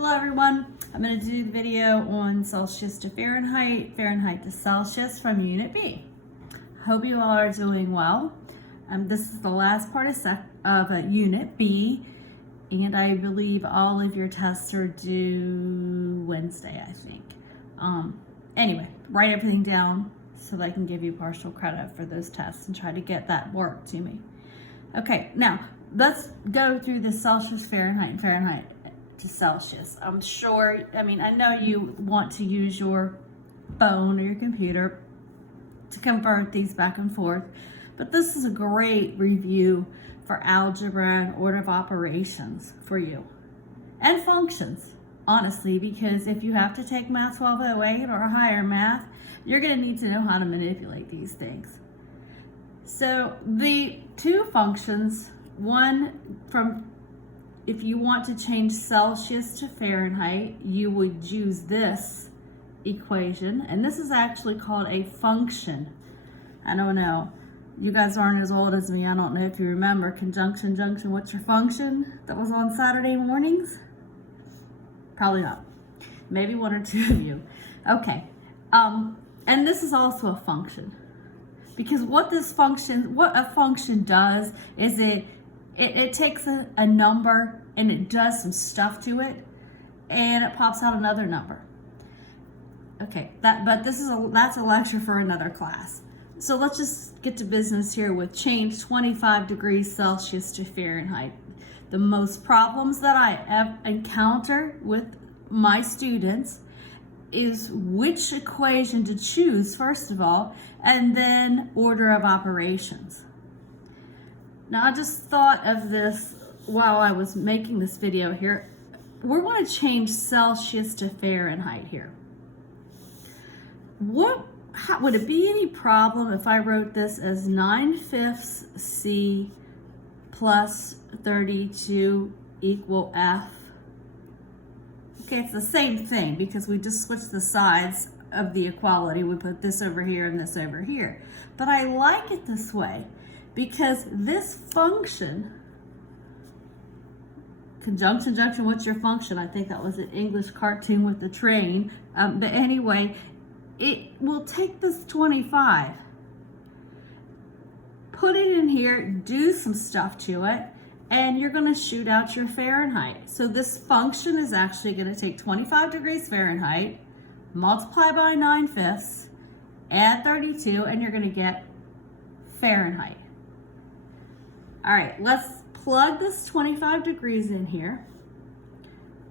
Hello everyone, I'm going to do the video on Celsius to Fahrenheit, Fahrenheit to Celsius from Unit B. Hope you all are doing well. This is the last part of Unit B, and I believe all of your tests are due Wednesday, I think. Anyway, write everything down so that I can give you partial credit for those tests and try to get that work to me. Okay, now let's go through the Celsius, Fahrenheit, and Fahrenheit to Celsius. I know you want to use your phone or your computer to convert these back and forth, but this is a great review for algebra and order of operations for you. And functions, honestly, because if you have to take Math 1208 or higher math, you're going to need to know how to manipulate these things. So the two functions, one from, if you want to change Celsius to Fahrenheit, you would use this equation, and this is actually called a function. I don't know, you guys aren't as old as me. I don't know if you remember conjunction, junction, what's your function that was on Saturday mornings? Probably not. Maybe one or two of you. Okay, and this is also a function, because what a function does is it takes a number and it does some stuff to it, and it pops out another number. Okay, that's a lecture for another class. So let's just get to business here with change 25 degrees Celsius to Fahrenheit. The most problems that I encounter with my students is which equation to choose, first of all, and then order of operations. Now, I just thought of this while I was making this video here. We're going to change Celsius to Fahrenheit here. Would it be any problem if I wrote this as 9/5 C plus 32 equal F? Okay, it's the same thing because we just switched the sides of the equality. We put this over here and this over here. But I like it this way because this function, conjunction, junction, what's your function? I think that was an English cartoon with the train. But anyway, it will take this 25, put it in here, do some stuff to it, and you're going to shoot out your Fahrenheit. So this function is actually going to take 25 degrees Fahrenheit, multiply by 9/5, add 32, and you're going to get Fahrenheit. All right, let's plug this 25 degrees in here.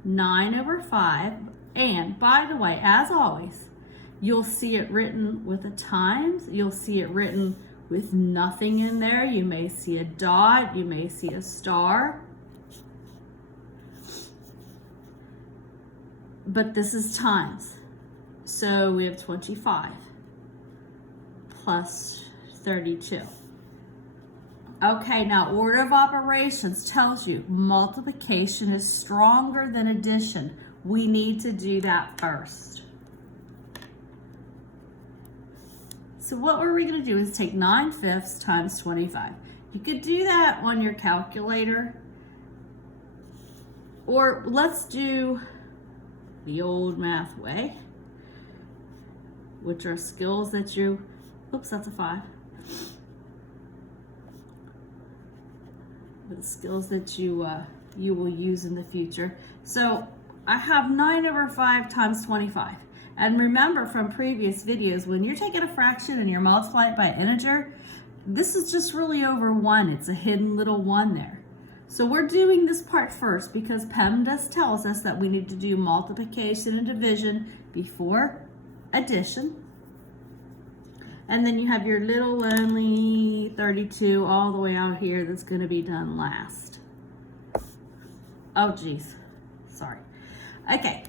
9/5, and by the way, as always, you'll see it written with a times. You'll see it written with nothing in there. You may see a dot, you may see a star. But this is times. So we have 25 plus 32. Okay, now order of operations tells you multiplication is stronger than addition. We need to do that first. So what we're going to do is take 9/5 times 25. You could do that on your calculator, or let's do the old math way, which are skills that you, oops, that's a 5. The skills that you will use in the future. So I have 9/5 times 25. And remember from previous videos, when you're taking a fraction and you're multiplying it by an integer, this is just really over 1. It's a hidden little 1 there. So we're doing this part first because PEMDAS tells us that we need to do multiplication and division before addition. And then you have your little lonely 32 all the way out here that's going to be done last. Oh, geez. Sorry. Okay.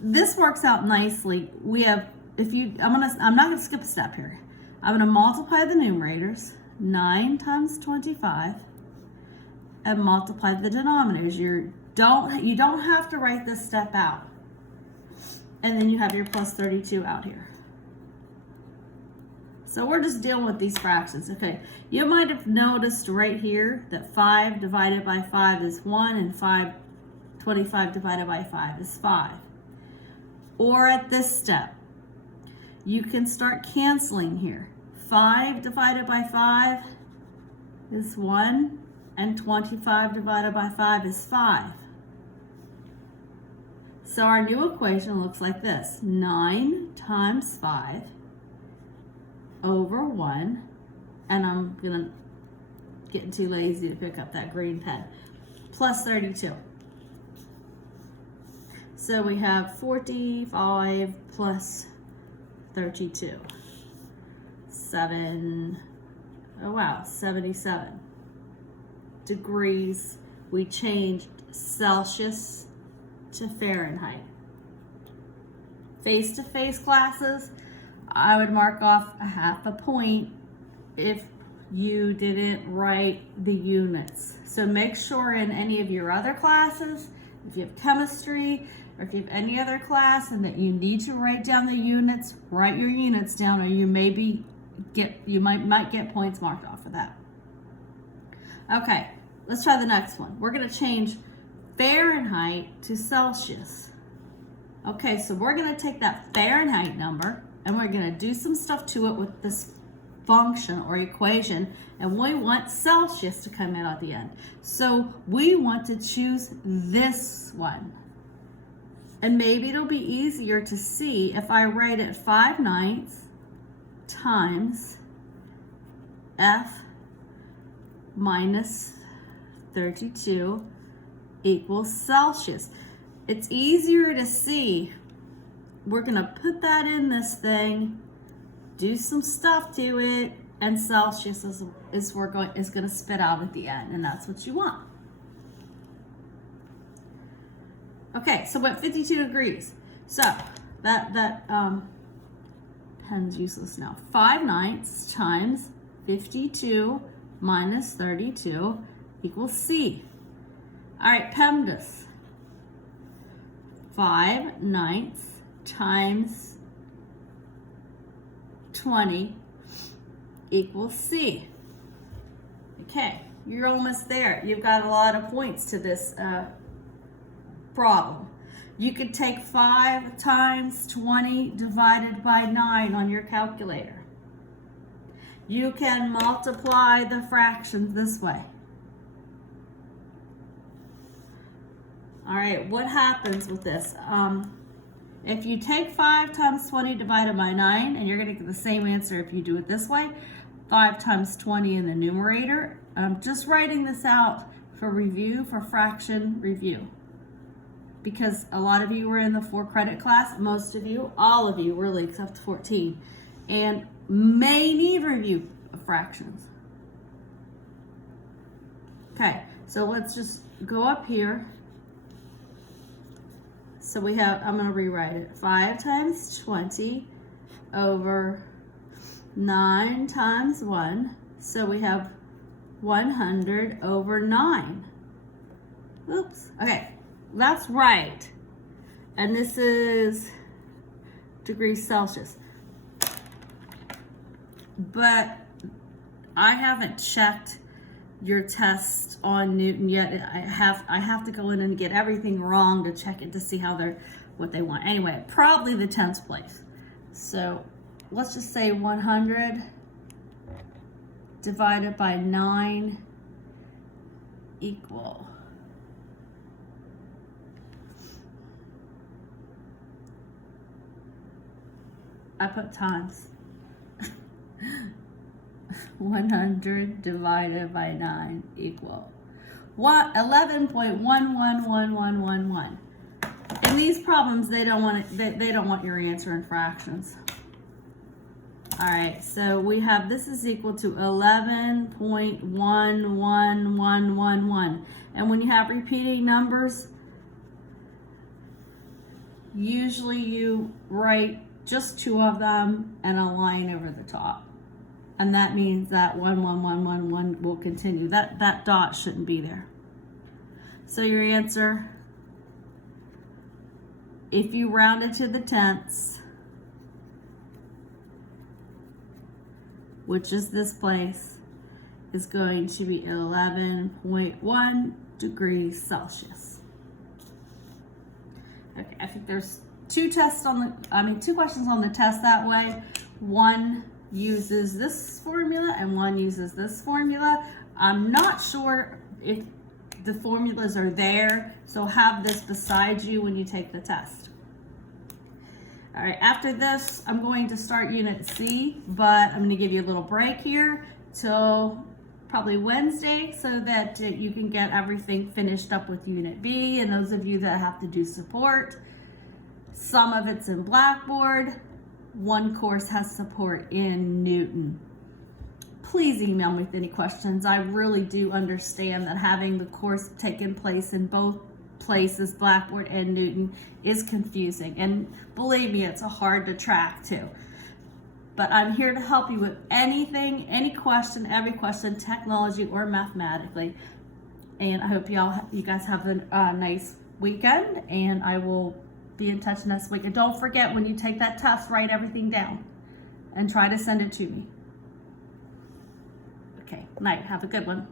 This works out nicely. We have, I'm not going to skip a step here. I'm going to multiply the numerators, 9 times 25, and multiply the denominators. You don't have to write this step out. And then you have your plus 32 out here. So we're just dealing with these fractions. Okay, you might have noticed right here that 5 divided by 5 is 1 and 5 25 divided by 5 is 5. Or at this step, you can start canceling here. 5 divided by 5 is 1, and 25 divided by 5 is 5. So our new equation looks like this: 9 times 5 over 1, and I'm gonna getting too lazy to pick up that green pen, plus 32. So we have 45 plus 32. 77 degrees. We changed Celsius to Fahrenheit. Face-to-face classes, I would mark off a half a point if you didn't write the units. So make sure in any of your other classes, if you have chemistry, or if you have any other class and that you need to write down the units, write your units down, or you might get points marked off for that. Okay, let's try the next one. We're gonna change Fahrenheit to Celsius. Okay, so we're gonna take that Fahrenheit number and we're gonna do some stuff to it with this function or equation, and we want Celsius to come out at the end. So we want to choose this one. And maybe it'll be easier to see if I write it 5/9 times F minus 32 equals Celsius. It's easier to see. We're gonna put that in this thing, do some stuff to it, and Celsius is gonna spit out at the end, and that's what you want. Okay, so we're at 52 degrees. So that pen's useless now. 5/9 times 52 minus 32 equals C. All right, PEMDAS. 5/9 times 20 equals C. Okay, you're almost there. You've got a lot of points to this problem. You could take 5 times 20 divided by 9 on your calculator. You can multiply the fractions this way. All right, what happens with this? If you take 5 times 20 divided by 9, and you're going to get the same answer if you do it this way, 5 times 20 in the numerator. I'm just writing this out for review, for fraction review. Because a lot of you were in the 4-credit class, most of you, all of you really, except 14, and may need review of fractions. Okay, so let's just go up here. So we have, I'm gonna rewrite it, 5 times 20 over 9 times 1. So we have 100 over 9. Oops, okay. That's right. And this is degrees Celsius. But I haven't checked your test on Newton yet. I have to go in and get everything wrong to check it to see how what they want. Anyway, probably the 10th place. So let's just say 100 divided by 9 equal. I put times. 100 divided by 9 equal 11.111111. In these problems, they don't want it. They don't want your answer in fractions. All right, so we have this is equal to 11.11111. And when you have repeating numbers, usually you write just 2 of them and a line over the top. And that means that 11111 will continue. That dot shouldn't be there. So your answer, if you round it to the tenths, which is this place, is going to be 11.1 degrees Celsius. Okay, I think there's two questions on the test that way. One uses this formula and one uses this formula. I'm not sure if the formulas are there, so have this beside you when you take the test. All right, after this, I'm going to start Unit C, but I'm going to give you a little break here till probably Wednesday so that you can get everything finished up with Unit B. And those of you that have to do support, some of it's in Blackboard. One course has support in Newton. Please email me with any questions. I really do understand that having the course taking place in both places, Blackboard and Newton, is confusing. And believe me, it's hard to track too. But I'm here to help you with anything, any question, every question, technology or mathematically. And I hope you guys have a nice weekend, and I will be in touch next week. And don't forget, when you take that test, write everything down and try to send it to me. Okay, night. Have a good one.